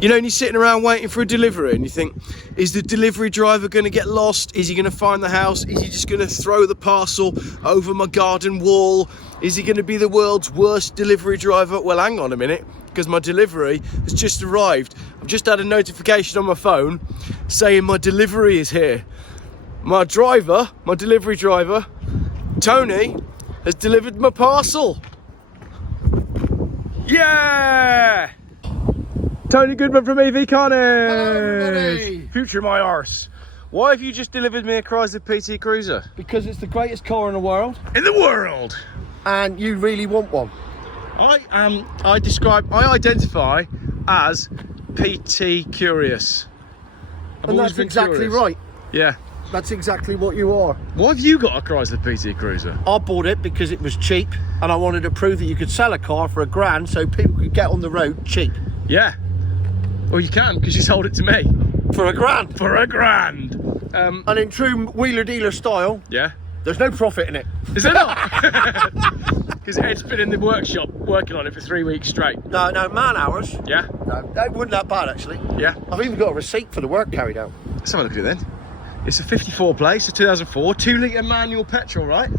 You know, and you're sitting around waiting for a delivery and you think, is the delivery driver going to get lost? Is he going to find the house? Is he just going to throw the parcel over my garden wall? Is he going to be the world's worst delivery driver? Well, hang on a minute, because my delivery has just arrived. I've just had a notification on my phone saying my delivery is here. My delivery driver, Tony, has delivered my parcel. Yeah! Tony Goodman from EV Carnage. Hello everybody. Future my arse. Why have you just delivered me a Chrysler PT Cruiser? Because it's the greatest car in the world. In the world! And you really want one. I identify as PT curious. And that's exactly right. Yeah. That's exactly what you are. Why have you got a Chrysler PT Cruiser? I bought it because it was cheap and I wanted to prove that you could sell a car for £1,000 so people could get on the road cheap. Yeah. Well, you can, because you sold it to me. For £1,000. For £1,000. And in true wheeler dealer style, yeah, there's no profit in it. Is there not? Because Ed's been in the workshop working on it for 3 weeks straight. No, man hours. Yeah? No, that wasn't that bad actually. Yeah. I've even got a receipt for the work carried out. Let's have a look at it then. It's a 54 plate, so 2004, 2-litre manual petrol, right?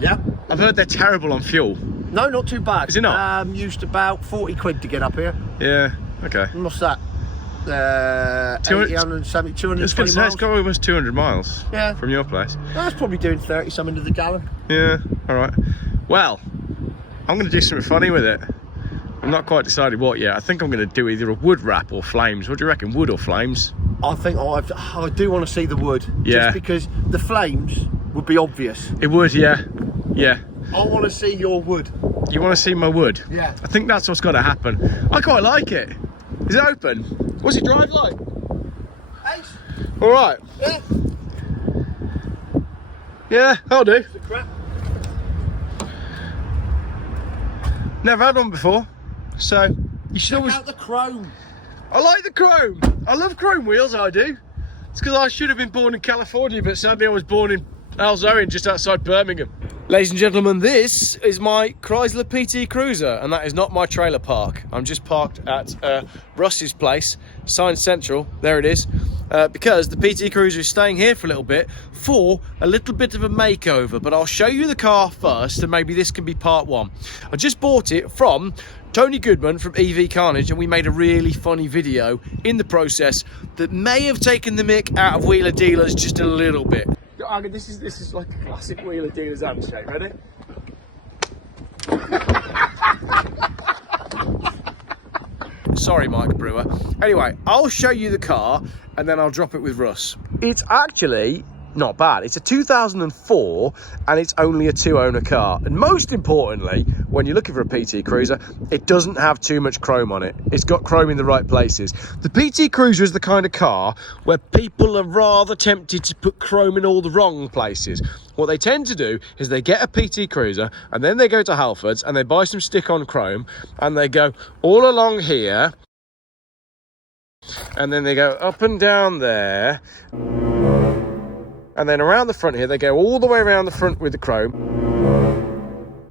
Yeah. I've heard they're terrible on fuel. No, not too bad. Is it not? Used about 40 quid to get up here. Yeah, okay. What's that? 170, 220 miles. It's got almost 200 miles. Yeah. From your place. That's probably doing 30 something to the gallon. Yeah, all right. Well, I'm going to do something funny with it. I'm not quite decided what yet. I think I'm going to do either a wood wrap or flames. What do you reckon, wood or flames? I think I do want to see the wood. Yeah. Just because the flames would be obvious. It would, yeah. Yeah. I want to see your wood. You want to see my wood? Yeah. I think that's what's got to happen. I quite like it. Is it open? What's it drive like? Ace. All right. Yeah. Yeah, I'll do. The crap. Never had one before, so you should always. Check out the chrome. I like the chrome. I love chrome wheels. I do. It's because I should have been born in California, but sadly I was born in Alzoen, just outside Birmingham. Ladies and gentlemen, this is my Chrysler PT Cruiser, and that is not my trailer park. I'm just parked at Russ's place, Science Central. There it is. Because the PT Cruiser is staying here for a little bit of a makeover, but I'll show you the car first, and maybe this can be part one. I just bought it from Tony Goodman from EV Carnage, and we made a really funny video in the process that may have taken the mick out of wheeler dealers just a little bit. This is like a classic wheeler dealer's handshake. Ready? Sorry, Mike Brewer. Anyway, I'll show you the car and then I'll drop it with Russ. It's actually not bad. It's a 2004 and it's only a 2-owner car. And most importantly, when you're looking for a PT Cruiser, it doesn't have too much chrome on it. It's got chrome in the right places. The PT Cruiser is the kind of car where people are rather tempted to put chrome in all the wrong places. What they tend to do is they get a PT Cruiser and then they go to Halfords and they buy some stick-on chrome and they go all along here and then they go up and down there. And then around the front here, they go all the way around the front with the chrome.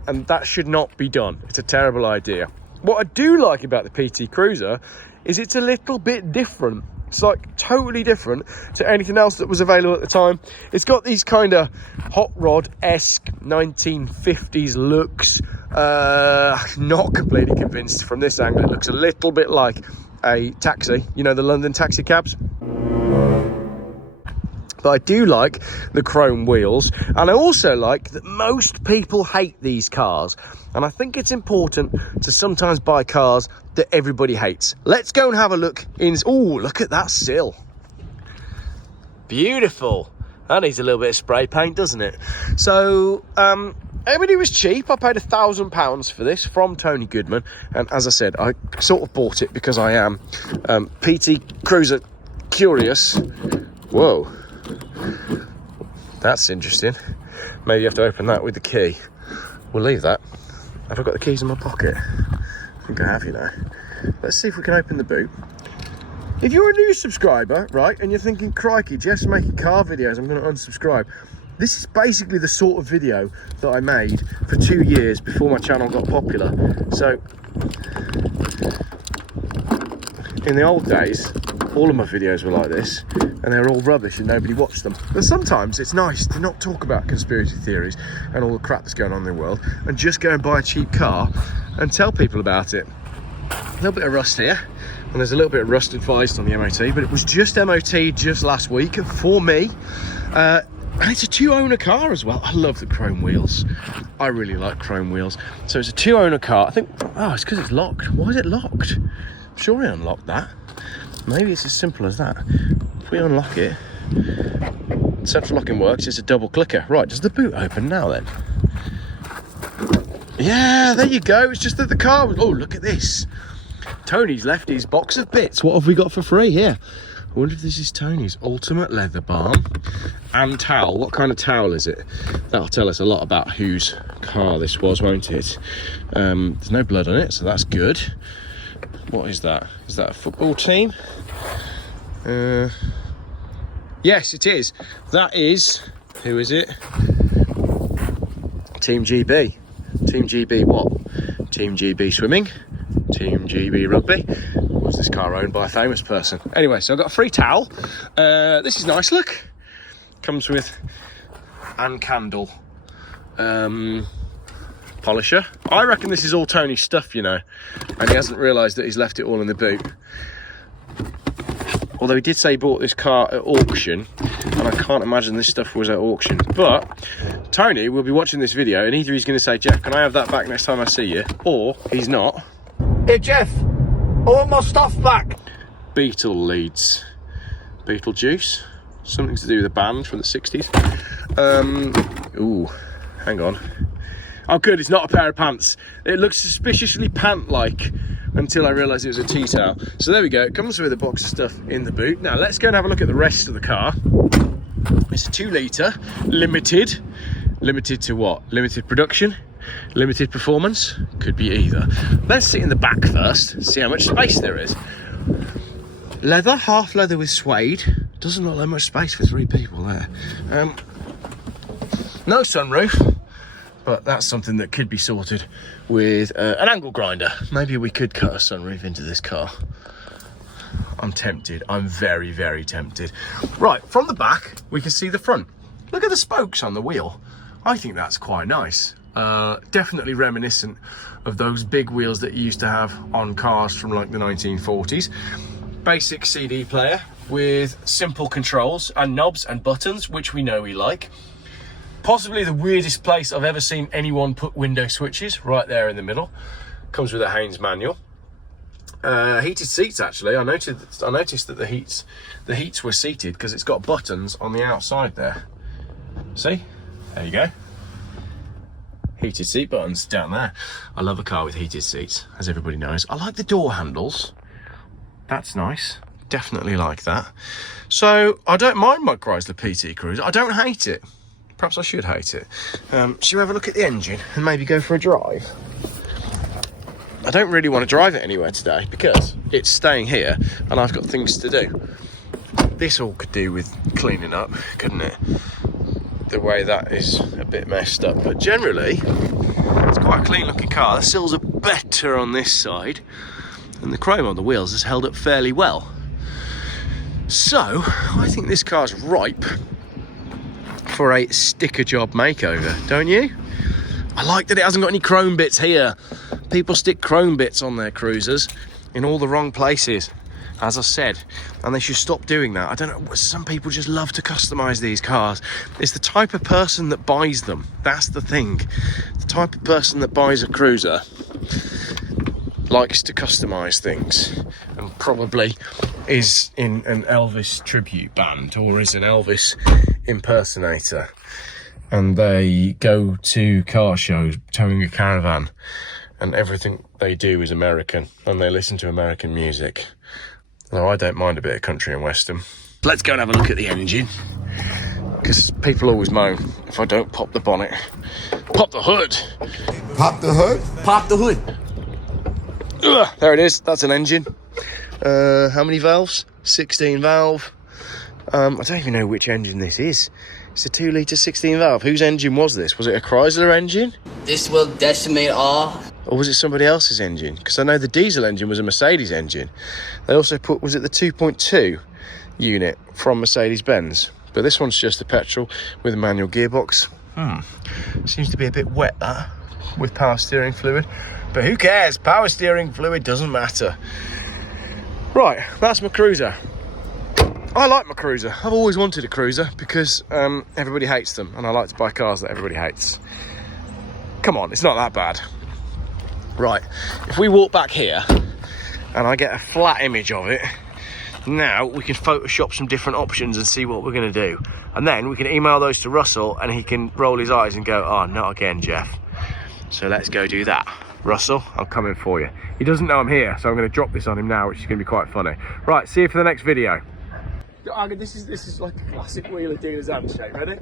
And that should not be done. It's a terrible idea. What I do like about the PT Cruiser is it's a little bit different. It's like totally different to anything else that was available at the time. It's got these kind of hot rod-esque 1950s looks. Not completely convinced from this angle. It looks a little bit like a taxi. You know, the London taxi cabs? But I do like the chrome wheels, and I also like that most people hate these cars, and I think it's important to sometimes buy cars that everybody hates. Let's go and have a look in. Oh, look at that sill. Beautiful. That needs a little bit of spray paint, doesn't it? So everybody was cheap. I paid £1,000 for this from Tony Goodman, and as I said, I sort of bought it because I am PT Cruiser curious. Whoa. That's interesting. Maybe you have to open that with the key. We'll leave that. Have I got the keys in my pocket? I think I have, you know. Let's see if we can open the boot. If you're a new subscriber, right, and you're thinking, crikey, Geoff's making car videos, I'm going to unsubscribe. This is basically the sort of video that I made for 2 years before my channel got popular. So, in the old days, all of my videos were like this, and they were all rubbish and nobody watched them. But sometimes it's nice to not talk about conspiracy theories and all the crap that's going on in the world, and just go and buy a cheap car and tell people about it. A little bit of rust here, and there's a little bit of rust advised on the MOT, but it was just MOT just last week for me. And it's a 2-owner car as well. I love the chrome wheels. I really like chrome wheels. So it's a 2-owner car. I think, oh, it's because it's locked. Why is it locked? I'm sure I unlocked that. Maybe it's as simple as that. If we unlock it, central locking works. It's a double clicker. Right, does the boot open now then? Yeah, there you go. It's just that the car was, oh, look at this. Tony's left his box of bits. What have we got for free here? I wonder if this is Tony's ultimate leather balm and towel. What kind of towel is it? That'll tell us a lot about whose car this was, won't it? There's no blood on it, so that's good. What is that? Is that a football team? Yes, it is. That is, who is it? Team GB. Team GB what? Team GB swimming. Team GB rugby. Was this car owned by a famous person? Anyway, so I've got a free towel. This is nice, look. Comes with and candle polisher. I reckon this is all Tony's stuff, you know, and he hasn't realised that he's left it all in the boot. Although he did say he bought this car at auction, and I can't imagine this stuff was at auction. But Tony will be watching this video, and either he's going to say, Geoff, can I have that back next time I see you? Or he's not. Hey Geoff, I want my stuff back. Beetle leads. Beetlejuice. Something to do with a band from the 60s. Ooh, hang on. Oh good, it's not a pair of pants. It looks suspiciously pant-like until I realised it was a tea towel. So there we go, it comes with a box of stuff in the boot. Now let's go and have a look at the rest of the car. It's a 2 litre, limited. Limited to what? Limited production? Limited performance? Could be either. Let's sit in the back first, see how much space there is. Leather, half leather with suede. Doesn't look like much space for 3 people there. No sunroof, but that's something that could be sorted with an angle grinder. Maybe we could cut a sunroof into this car. I'm tempted. I'm very, very tempted. Right, from the back, we can see the front. Look at the spokes on the wheel. I think that's quite nice. Definitely reminiscent of those big wheels that you used to have on cars from like the 1940s. Basic CD player with simple controls and knobs and buttons, which we know we like. Possibly the weirdest place I've ever seen anyone put window switches, right there in the middle. Comes with a Haynes manual. Heated seats, actually. I noticed that the heats were seated because it's got buttons on the outside there. See? There you go. Heated seat buttons down there. I love a car with heated seats, as everybody knows. I like the door handles. That's nice. Definitely like that. So I don't mind my Chrysler PT Cruiser. I don't hate it. Perhaps I should hate it. Should we have a look at the engine and maybe go for a drive? I don't really want to drive it anywhere today because it's staying here and I've got things to do. This all could do with cleaning up, couldn't it? The way that is a bit messed up, but generally it's quite a clean looking car. The sills are better on this side and the chrome on the wheels has held up fairly well. So I think this car's ripe for a sticker job makeover, don't you? I like that it hasn't got any chrome bits here. People stick chrome bits on their Cruisers in all the wrong places, as I said, and they should stop doing that. I don't know, some people just love to customise these cars. It's the type of person that buys them. That's the thing. The type of person that buys a Cruiser likes to customise things and probably is in an Elvis tribute band or is an Elvis impersonator, and they go to car shows towing a caravan and everything they do is American and they listen to American music. Though I don't mind a bit of country and western. Let's go and have a look at the engine, because people always moan if I don't pop the bonnet. Pop the hood. Pop the hood? Pop the hood. Ugh, there it is, that's an engine. How many valves? 16 valve. I don't even know which engine this is. It's a 2 litre 16 valve. Whose engine was this? Was it a Chrysler engine? This will decimate all Or was it somebody else's engine? Because I know the diesel engine was a Mercedes engine. They also put, was it the 2.2 unit from Mercedes-Benz? But this one's just the petrol with a manual gearbox. Seems to be a bit wet, that, with power steering fluid. But who cares? Power steering fluid doesn't matter. Right, that's my Cruiser. I like my Cruiser. I've always wanted a Cruiser because everybody hates them, and I like to buy cars that everybody hates. Come on, it's not that bad. Right, if we walk back here and I get a flat image of it, now we can Photoshop some different options and see what we're going to do. And then we can email those to Russell and he can roll his eyes and go, oh, not again, Geoff. So let's go do that. Russell, I'm coming for you. He doesn't know I'm here, so I'm going to drop this on him now, which is going to be quite funny. Right, see you for the next video. This is like a classic wheeler dealer's handshake. Ready?